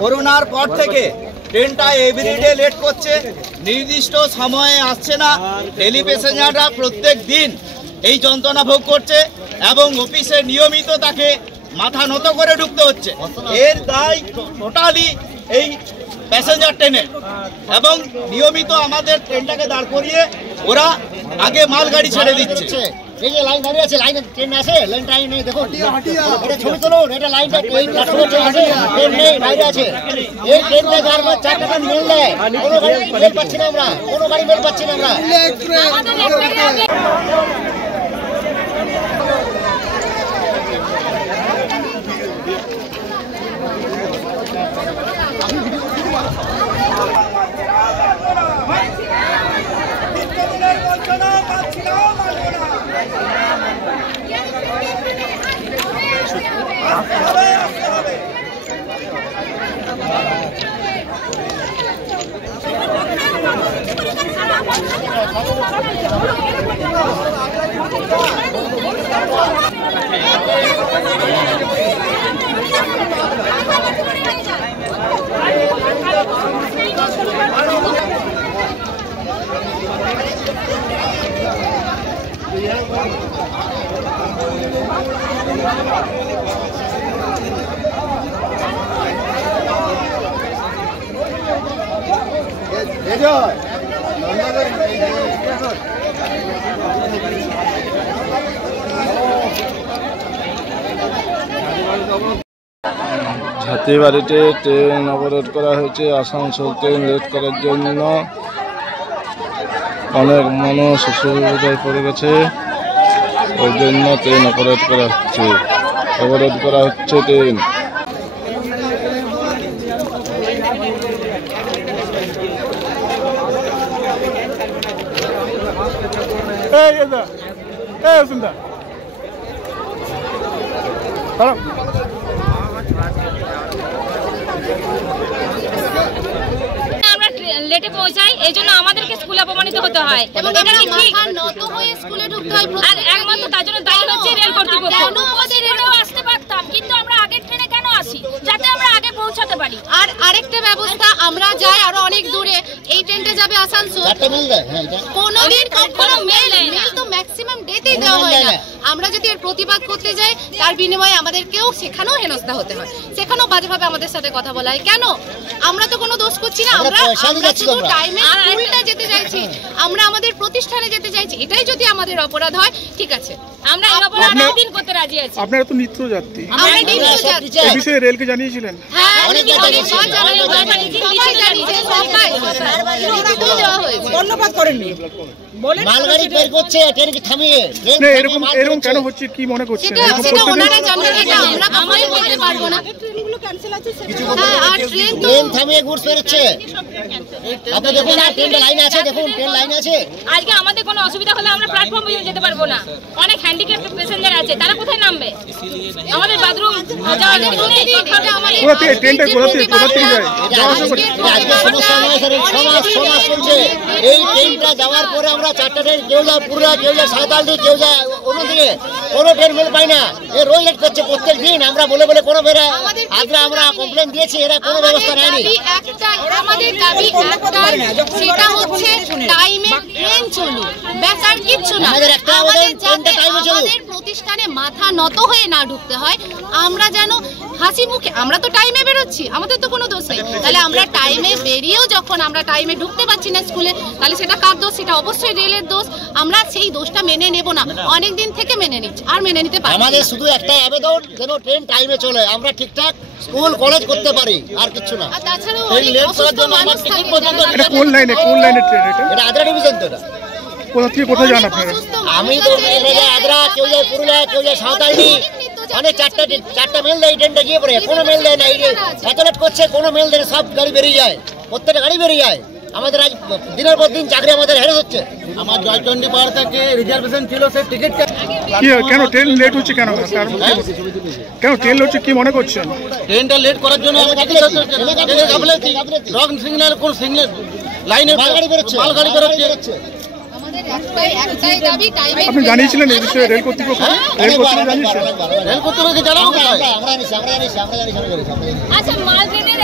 করোনার পর থেকে ট্রেনটা এভরিডে লেট করছে, নির্দিষ্ট সময়ে আসছে না। ডেলি প্যাসেঞ্জাররা প্রত্যেক দিন এই যন্ত্রণা ভোগ করছে এবং অফিসে নিয়মিত তাকে মাথা নত করে ঢুকতে হচ্ছে। এর দায় টোটালি এই প্যাসেঞ্জার ট্রেনের, এবং নিয়মিত আমাদের ট্রেনটাকে দাঁড় করিয়ে ওরা আগে মালগাড়ি ছেড়ে দিচ্ছে। এই যে লাইন দাঁড়িয়ে আছে, লাইনে ট্রেন আসে, লাইন টাইম নেই, দেখুন এটা ছবি তুলুন, এটা লাইনটা এই প্ল্যাটফর্মে আছে, ট্রেন নেই, বাইরে আছে। এই ট্রেনটা যার পর 4 টাকা মেল দেয়, কোনো গাড়ি মেল পাচ্ছি না আমরা, কোনো গাড়ি মেল পাচ্ছি না আমরা। হাতিবাড়িতে ট্রেন অবরোধ করা হয়েছে। আসানসোল ট্রেন লেট করার জন্য অনেক মানুষ অসুবিধায় পড়ে গেছে, ওই জন্য ট্রেন অবরোধ করা হচ্ছে ট্রেন। লেটে পৌঁছাই, এই জন্য আমাদেরকে স্কুলে অপমানিত হতে হয় এবং এটা কি ঠিক? নত হয়ে স্কুলে ঢুকতে হয়, আর একমাত্র তার জন্য দায়ী হচ্ছে রেল কর্তৃপক্ষ। আমাদের রেলেও আসতে পারতাম, কিন্তু আমরা আগের ট্রেনে কেন আসি? যাতে আমরা আগে পৌঁছাতে পারি। আর আরেকটা ব্যবস্থা, আমরা যাই আরো অনেক দূরে, এই ট্রেনটা যাবে আসানসোল, কোনোদিন কখনো মেল তো ম্যাক্সিমাম ডেতেই দেওয়া হয় না। আমরা যদি এর প্রতিবাদ করতে যাই, তার বিনিময়ে আমাদেরকেও সেখানেও হেনস্থা হতে হয়, সেখানেও বাজেভাবে আমাদের সাথে কথা বলা হয়। কেন? আমরা তো কোনো দোষ করছি না, আমরা শুধু টাইমে স্কুলটা যেতে চাইছি, আমরা আমাদের প্রতিষ্ঠানে যেতে চাইছি। এটাই যদি আমাদের অপরাধ হয়, ঠিক আছে, আমরা এই অপরাধ দিন করতে রাজি আছি। আপনারা তো নিত্যযাত্রী, আমরা নিত্যযাত্রী, এই বিষয়ে রেলকে জানিয়েছিলেন? হ্যাঁ, অনেকবার জানিয়েছি, ধন্যবাদ করেননি। মালগাড়ি বের করছে, ট্রেনকে থামিয়ে। এরকম কেন হচ্ছে, কি মনে করছেন? সেটা ওনারা জানেন, এটা আমরা কখনোই বলতে পারবো না। ট্রেন থামিয়ে গুডস বেরোচ্ছে, আপনি দেখুন না, ট্রেনটা লাইনে আছে, দেখুন ট্রেন লাইনে আছে। আজকে আমাদের কোনো অসুবিধা হলে আমরা প্ল্যাটফর্ম পর্যন্ত যেতে পারবো না। অনেক হ্যান্ডিক্যাপ প্যাসেঞ্জার আছে, তারা কোথায় নামবে? আমাদের বাথরুম যাওয়ার জন্য ট্রেনটা কোথা থেকে যায়? সমস্যা নয় স্যার, সমাজ চলছে। এই ট্রেনটা যাওয়ার পরে আমরা 4টা ট্রেন, কেউ যায় পুরুলিয়া, কেউ যায় সাঁওতালদি, কেউ যায় অন্যদিকে, কোনো ট্রেন মেল পাই না। এ রোজ লেট করছে প্রত্যেক দিন, আমরা বলে কোনো বেড়ে আমরা কমপ্লেন দিয়েছি, এরা কোনো ব্যবস্থা নেয়নি। আমাদের দাবি একটাই, সেটা হচ্ছে টাইমে ট্রেন চলুক, বেকার কিচ্ছু না। আমাদের একটা আবেদন, ট্রেনটা টাইমে চলুক। আমাদের প্রতিষ্ঠানে মাথা নত হয়ে না ঢুকতে হয়, আমরা যেন হাসি মুখে, আমরা তো টাইমে বেরোচ্ছি, আমাদের তো কোনো দোষ নেই। তাহলে আমরা টাইমে বেরিয়েও যখন আমরা টাইমে ঢুকতে পারছি না স্কুলে, তাহলে সেটা কার দোষ? সেটা অবশ্যই রেলের দোষ। আমরা সেই দোষটা মেনে নেব না, অনেক দিন থেকে মেনে নিচ্ছি, আর মেনে নিতে পারি। আমাদের শুধু একটা আবেদন, যেন ট্রেন টাইমে চলে, আমরা ঠিকঠাক স্কুল কলেজ করতে পারি, আর কিছু না। আর তাছাড়াও ট্রেন লেট করার জন্য আমার টিকিট পর্যন্ত। এটা কোন লাইনে ট্রেন? এটা আদ্রা ডিভিশন তো। এটা কোথা থেকে কোথায় যান আপনারা? আমি তো আদ্রা, কেউ যায় পুরুলিয়া, কেউ যায় সাঁওতালদি, অনেক 4টা মেল দেয়, এই ট্রেনটা গিয়ে পড়ে, কোনো মেল দেয় না। এই এত লেট করছে, কোনো মেল দেয় না, সব গাড়ি বেরিয়ে যায়, প্রত্যেকটা গাড়ি বেরিয়ে যায়। আমাদের আজ দিনের পর দিন চাকরি আমাদের হেরে হচ্ছে। আমার জয়চন্ডী পাহাড় থেকে রিজার্ভেশন ছিল, সেই টিকিট কি কেন ট্রেন লেট হচ্ছে কেন কেন ট্রেন হচ্ছে কি মনে করছেন? ট্রেনটা লেট করার জন্য রং সিগন্যাল কোন সিগন্যাল লাইনে মালগাড়ি বেরোচ্ছে। আপনি জানিয়েছিলেন এই বিষয়ে রেল কর্তৃপক্ষ? রেল কর্তৃপক্ষ জানিয়েছেন? রেল কর্তৃপক্ষকে জানাবো কোথায়? আমরা জানিস। আচ্ছা মাল ট্রেনের